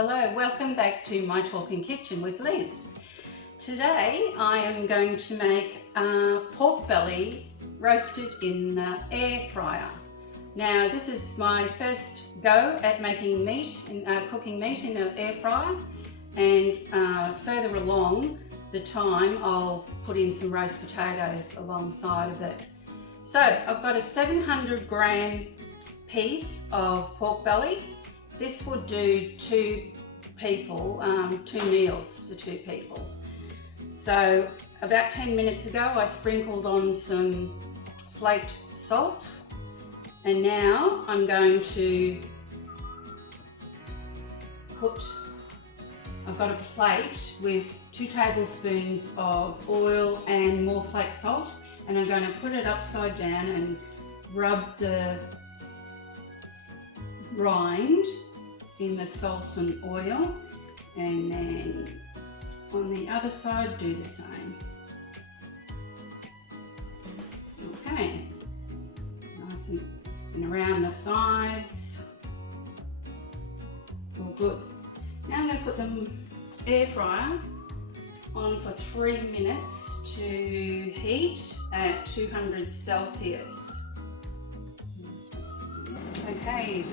Hello, welcome back to my Talking Kitchen with Liz. Today I am going to make pork belly roasted in the air fryer. Now this is my first go at making meat, cooking meat in the air fryer, and further along the time I'll put in some roast potatoes alongside of it. So I've got a 700 gram piece of pork belly. This would do two people, 2 meals for 2 people. So about 10 minutes ago I sprinkled on some flaked salt, and now I'm going to I've got a plate with 2 tablespoons of oil and more flake salt, and I'm going to put it upside down and rub the rind in the salt and oil, and then on the other side do the same. Okay, nice and around the sides, all good. Now I'm going to put the air fryer on for 3 minutes to heat at 200 Celsius. Okay,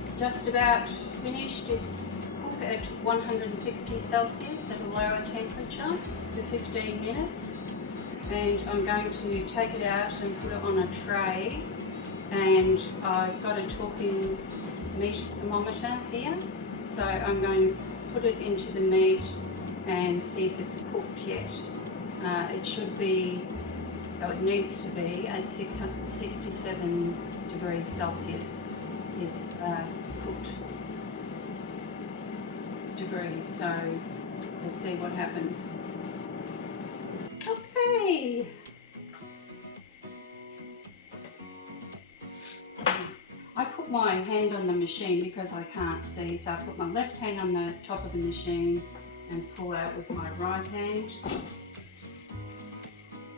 it's just about finished. It's cooked at 160 Celsius at a lower temperature for 15 minutes. And I'm going to take it out and put it on a tray. And I've got a talking meat thermometer here. So I'm going to put it into the meat and see if it's cooked yet. It should be, it needs to be at 67 degrees Celsius is cooked degrees, so we'll see what happens. Okay. I put my hand on the machine because I can't see, so I put my left hand on the top of the machine and pull out with my right hand.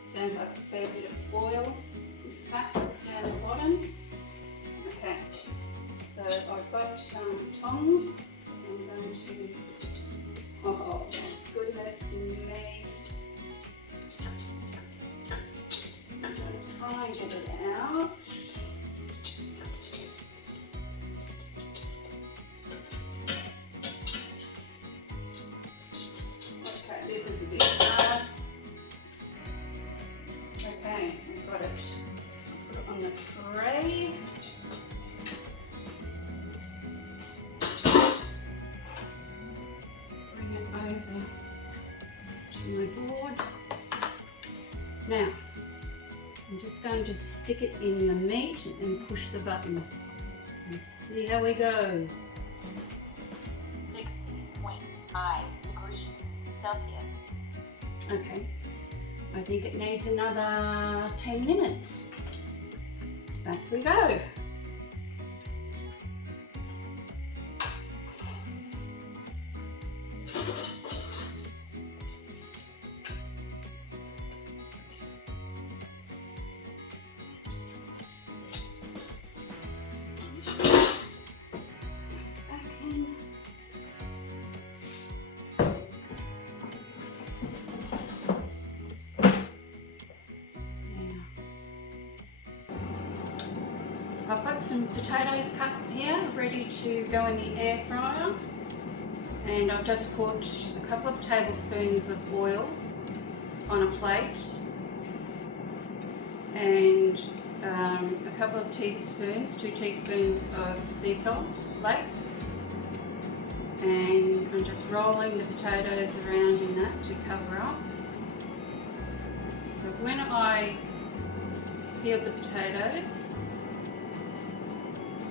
Sounds like a fair bit of oil and fat down the bottom. Okay, so I've got some tongs. I'm going to, oh my goodness me. I'm going to try and get it out. Okay, this is a bit hard. Okay, I've got it. Put it on the tray. Bring it over to my board. Now, I'm just going to stick it in the meat and push the button and see how we go. 60.5 degrees Celsius. Okay, I think it needs another 10 minutes. Back we go. Back in. I've got some potatoes cut here, ready to go in the air fryer, and I've just put a couple of tablespoons of oil on a plate and a couple of teaspoons, 2 teaspoons of sea salt flakes, and I'm just rolling the potatoes around in that to cover up. So when I peel the potatoes,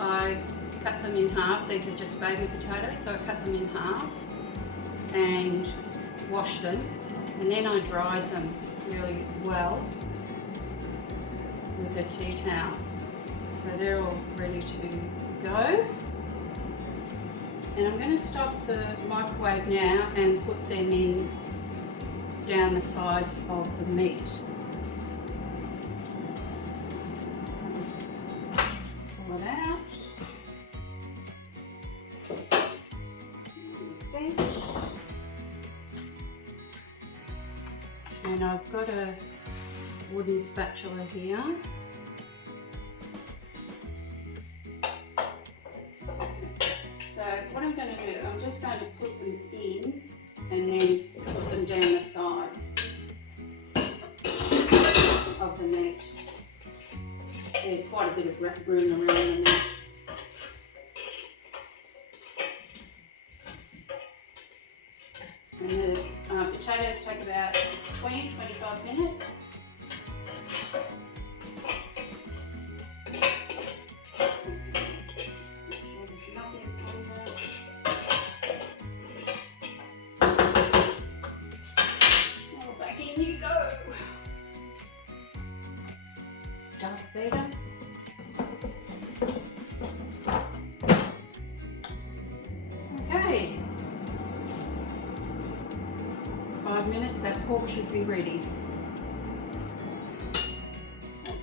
I cut them in half. These are just baby potatoes, so I cut them in half and wash them, and then I dried them really well with a tea towel. So they're all ready to go. And I'm going to stop the microwave now and put them in down the sides of the meat. Pull it out. And I've got a wooden spatula here. So what I'm going to do, I'm just going to put them in and then put them down the sides of the meat. There's quite a bit of room around the meat. And the potatoes take about 20-25 minutes. Beater. Okay, 5 minutes, that pork should be ready.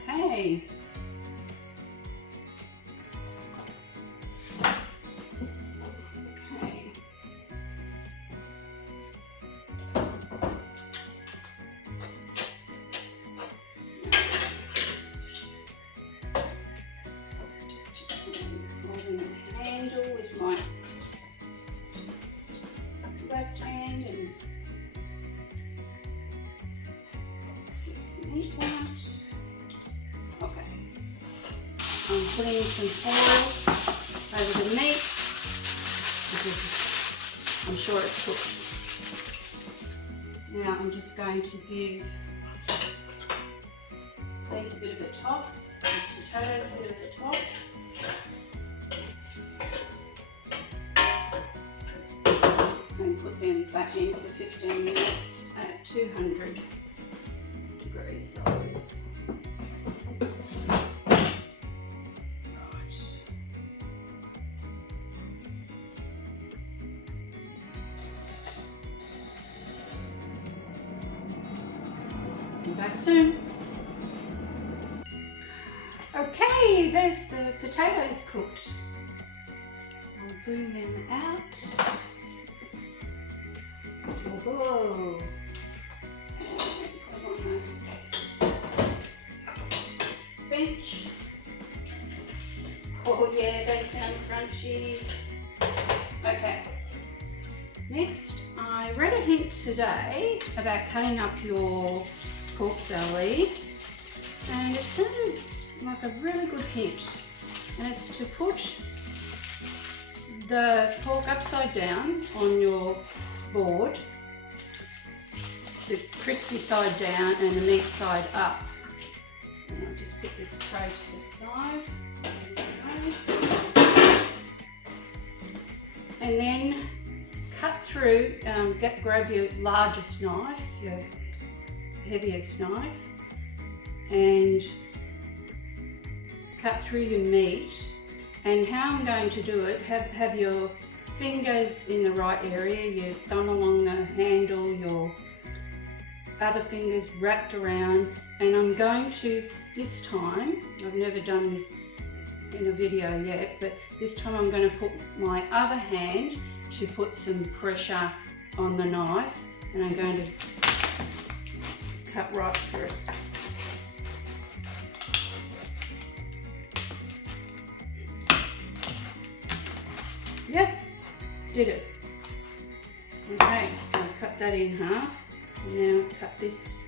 Okay. With my left hand and meat out. Okay. I'm putting some foil over the meat because I'm sure it's cooked. Now I'm just going to give these a bit of a toss, the potatoes a bit of a toss. And put them back in for 15 minutes at 200 degrees Celsius. Right. Be back soon. Okay, there's the potatoes cooked. I'll bring them out. Whoa. Put them on the bench. Oh yeah, they sound crunchy. Okay. Next, I read a hint today about cutting up your pork belly, and it sounded like a really good hint. And it's to put the pork upside down on your board, the crispy side down and the meat side up. And I'll just put this tray to the side. And then cut through, grab your largest knife, your heaviest knife, and cut through your meat. And how I'm going to do it, have your fingers in the right area, your thumb along the handle, your other fingers wrapped around, and I'm going to, this time, I've never done this in a video yet, but this time I'm going to put my other hand to put some pressure on the knife, and I'm going to cut right through. Yep. Did it. Okay, so I cut that in half. Now cut this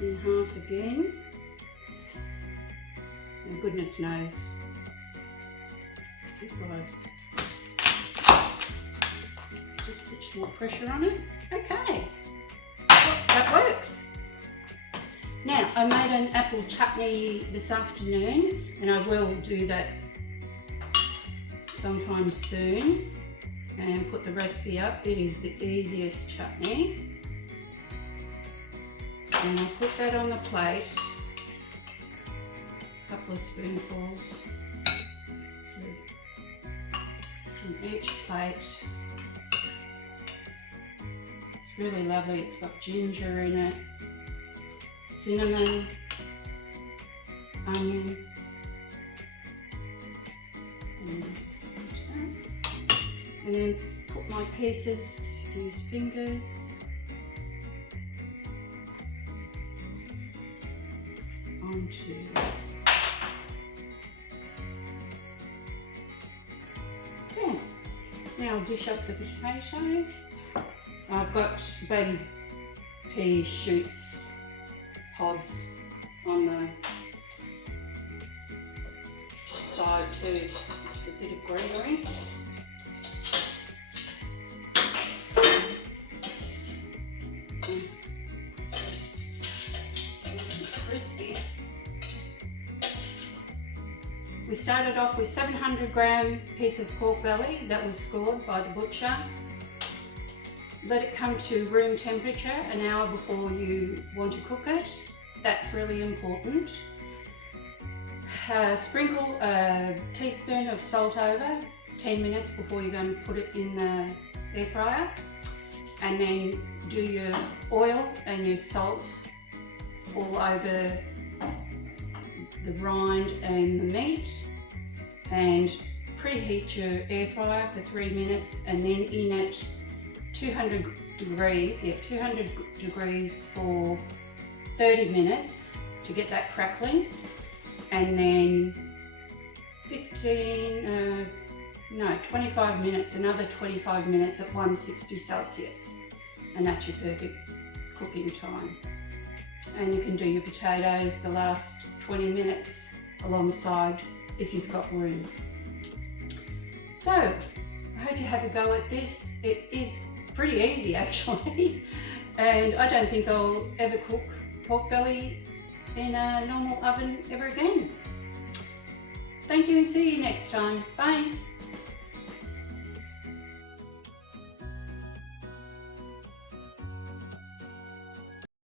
in half again. And goodness knows if I just put some more pressure on it. Okay, that works. Now I made an apple chutney this afternoon, and I will do that sometime soon and put the recipe up. It is the easiest chutney. And I'll put that on the plate, a couple of spoonfuls on each plate. It's really lovely. It's got ginger in it, cinnamon, onion, and then put my pieces, use fingers, to yeah. Now I'll dish up the potatoes. I've got baby pea shoots, pods on the side too. Just a bit of greenery. Crispy. We started off with 700-gram piece of pork belly that was scored by the butcher. Let it come to room temperature an hour before you want to cook it. That's really important. Sprinkle a teaspoon of salt over 10 minutes before you're going to put it in the air fryer. And then do your oil and your salt all over the rind and the meat, and preheat your air fryer for 3 minutes, and then in at 200 degrees, 200 degrees for 30 minutes to get that crackling, and then 25 minutes, another 25 minutes at 160 Celsius, and that's your perfect cooking time. And you can do your potatoes the last 20 minutes alongside if you've got room. So I hope you have a go at this. It is pretty easy actually, and I don't think I'll ever cook pork belly in a normal oven ever again. Thank you and see you next time. Bye.